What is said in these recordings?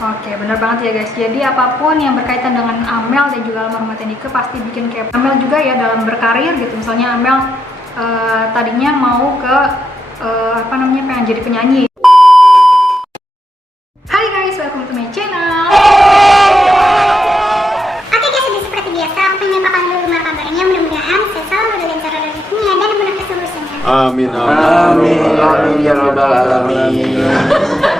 Oke, bener banget ya guys. Jadi apapun yang berkaitan dengan Amel dan juga almarhum Teh Nike pasti bikin kepo. Amel juga ya dalam berkarir gitu. Misalnya Amel tadinya mau ke pengen jadi penyanyi. Hai guys, welcome to my channel. Oke guys, sudah seperti biasa aku menyampaikan dulu gimana kabarnya. Mudah-mudahan saya selalu dilancar rezekinya dan dimudahkan urusannya. Amin ya rabbal alamin.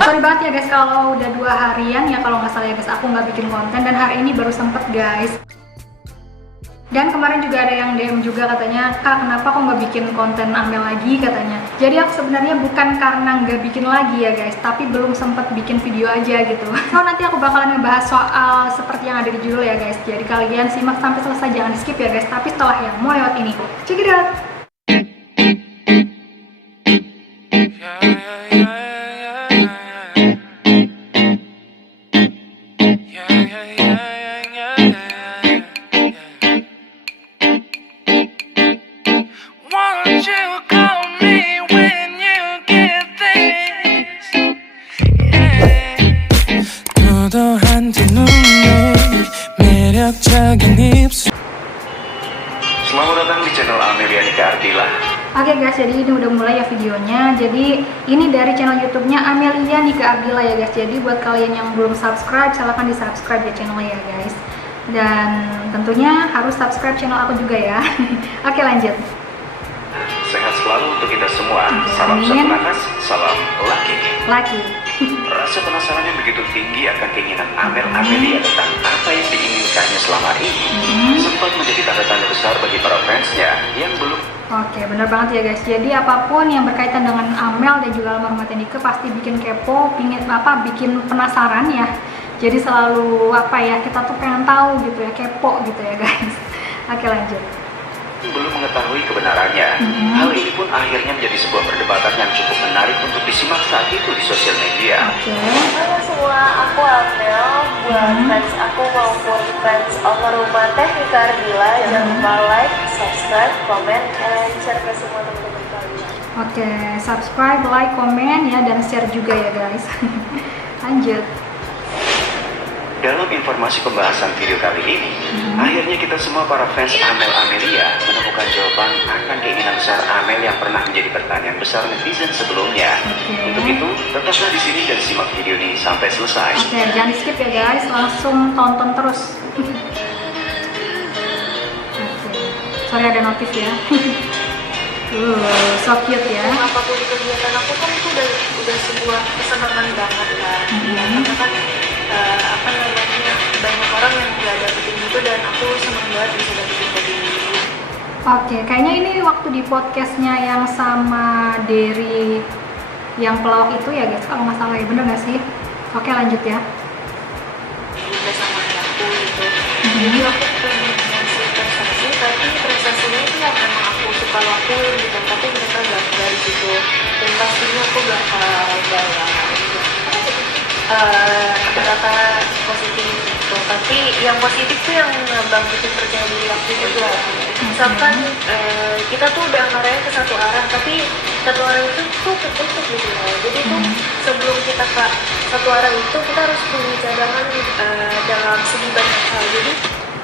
Sorry banget ya guys kalau udah 2 harian ya kalau nggak salah ya guys aku nggak bikin konten, dan hari ini baru sempet guys. Dan kemarin juga ada yang DM juga katanya, Kak kenapa kok nggak bikin konten Amel lagi katanya. Jadi aku sebenarnya bukan karena nggak bikin lagi ya guys, tapi belum sempet bikin video aja gitu. So nanti aku bakalan ngebahas soal seperti yang ada di judul ya guys. Jadi kalian simak sampai selesai, jangan di skip ya guys. Tapi setelah yang mau lewat ini, check it out. Selamat datang di channel Amelia Nika Ardila. Oke guys, jadi ini udah mulai ya videonya. Jadi ini dari channel YouTube-nya Amelia Nika Ardila ya guys. Jadi buat kalian yang belum subscribe, silahkan di subscribe ya channelnya ya guys. Dan tentunya harus subscribe channel aku juga ya. Oke lanjut. Sehat selalu untuk kita semua. Salam satu nakas, salam laki. Rasa penasaran yang begitu tinggi akan keinginan Amelia tentang apa yang diinginkannya selama ini sempat menjadi tanda tanya besar bagi para fansnya yang belum. Oke, bener banget ya guys. Jadi apapun yang berkaitan dengan Amel dan juga almarhum Teh Nike pasti bikin kepo, bikin penasaran ya. Jadi selalu kita tuh pengen tahu gitu ya, kepo gitu ya guys. Oke lanjut. Belum mengetahui kebenarannya. Hal ini pun akhirnya menjadi sebuah perdebatan yang cukup menarik untuk disimak saat itu di sosial media. Halo semua, aku Amel. Buat fans aku maupun fans almarhumah Teh Nike Ardila, jangan lupa like, subscribe, comment, and share ke semua teman-teman kalian. Oke, subscribe, like, komen ya, dan share juga ya guys. Lanjut. Dalam informasi pembahasan video kali ini, akhirnya kita semua para fans Amelia menemukan jawaban akan keinginan besar Amel yang pernah menjadi pertanyaan besar netizen sebelumnya. Untuk itu, tetaplah di sini dan simak video ini sampai selesai. Oke, jangan di skip ya guys, langsung tonton terus. Sorry ada notif ya. So cute ya. Apapun kegiatan aku kan itu udah sebuah kesenangan banget kan. Karena kan banyak orang yang nggak dapetin itu, dan aku senang banget bisa dapetin dari ini. Oke, kayaknya ini waktu di podcastnya yang sama Derry yang pelawak itu ya guys, kalau nggak salah ya, bener nggak sih? Oke lanjut ya. Udah sama aku gitu. Jadi aku pengen ngasih prestasi, tapi prestasinya itu yang memang aku suka lakuin gitu. Tapi mereka nggak dari situ. Dan pastinya aku bakal kata positif gitu. Tapi yang positif tuh yang bangkitin percaya diri aku juga. Misalkan kita tuh udah ngarahnya ke satu arah, tapi satu arah itu tuh tertutup gitu loh. Jadi tuh sebelum kita ke satu arah itu kita harus punya cadangan dalam segi banyak hal. Jadi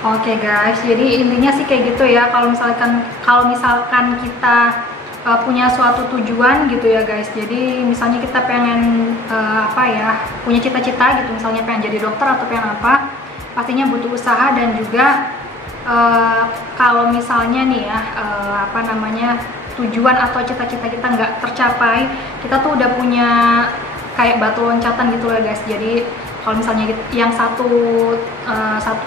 Oke guys, jadi intinya sih kayak gitu ya. Kalau misalkan kita punya suatu tujuan gitu ya guys. Jadi misalnya kita pengen punya cita-cita gitu, misalnya pengen jadi dokter atau pengen apa, pastinya butuh usaha. Dan juga kalau misalnya nih ya tujuan atau cita-cita kita nggak tercapai, kita tuh udah punya kayak batu loncatan gitu ya guys. Jadi kalau misalnya yang satu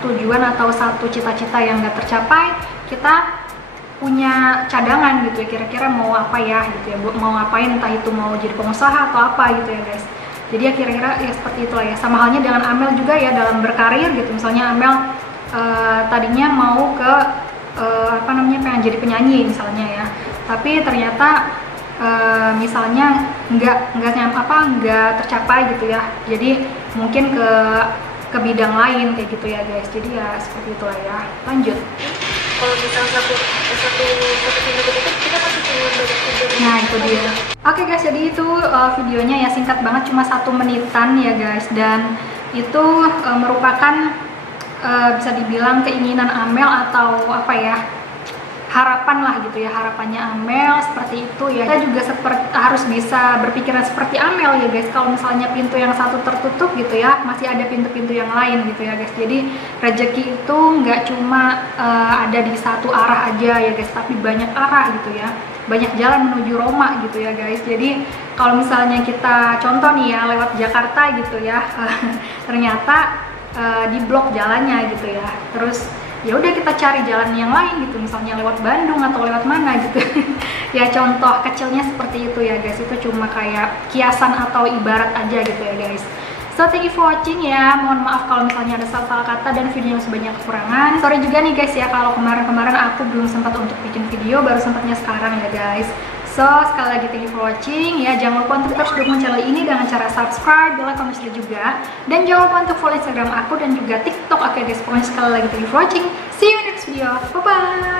tujuan atau satu cita-cita yang nggak tercapai, kita punya cadangan gitu ya, kira-kira mau apa ya gitu ya, mau ngapain, entah itu mau jadi pengusaha atau apa gitu ya guys. Jadi ya kira-kira ya seperti itulah ya. Sama halnya dengan Amel juga ya dalam berkarir gitu. Misalnya Amel tadinya mau ke pengen jadi penyanyi misalnya ya, tapi ternyata misalnya nggak tercapai gitu ya. Jadi mungkin ke bidang lain kayak gitu ya guys. Jadi ya seperti itulah ya. Lanjut. kalau misalnya satu video itu kita masih punya banyak video. Nah itu dia. Oke guys, jadi itu videonya ya singkat banget, cuma 1 menitan ya guys. Dan itu merupakan bisa dibilang keinginan Amel atau apa ya, harapan lah gitu ya, harapannya Amel seperti itu ya. Kita juga harus bisa berpikiran seperti Amel ya guys. Kalau misalnya pintu yang satu tertutup gitu ya, masih ada pintu-pintu yang lain gitu ya guys. Jadi rezeki itu nggak cuma ada di satu arah aja ya guys, tapi banyak arah gitu ya, banyak jalan menuju Roma gitu ya guys. Jadi kalau misalnya kita contoh nih ya, lewat Jakarta gitu ya, ternyata di blok jalannya gitu ya, terus ya udah kita cari jalan yang lain gitu, misalnya lewat Bandung atau lewat mana gitu. Ya contoh kecilnya seperti itu ya guys, itu cuma kayak kiasan atau ibarat aja gitu ya guys. So thank you for watching ya, mohon maaf kalau misalnya ada salah kata dan videonya sebanyak kekurangan. Sorry juga nih guys ya kalau kemarin aku belum sempat untuk bikin video, baru sempatnya sekarang ya guys. So sekali lagi thank you for watching ya, jangan lupa untuk terus dukung channel ini dengan cara subscribe, like, comment, share juga, dan jangan lupa untuk follow Instagram aku dan juga TikTok aku ya guys. Pokoknya sekali lagi thank you for watching, see you in next video, bye bye.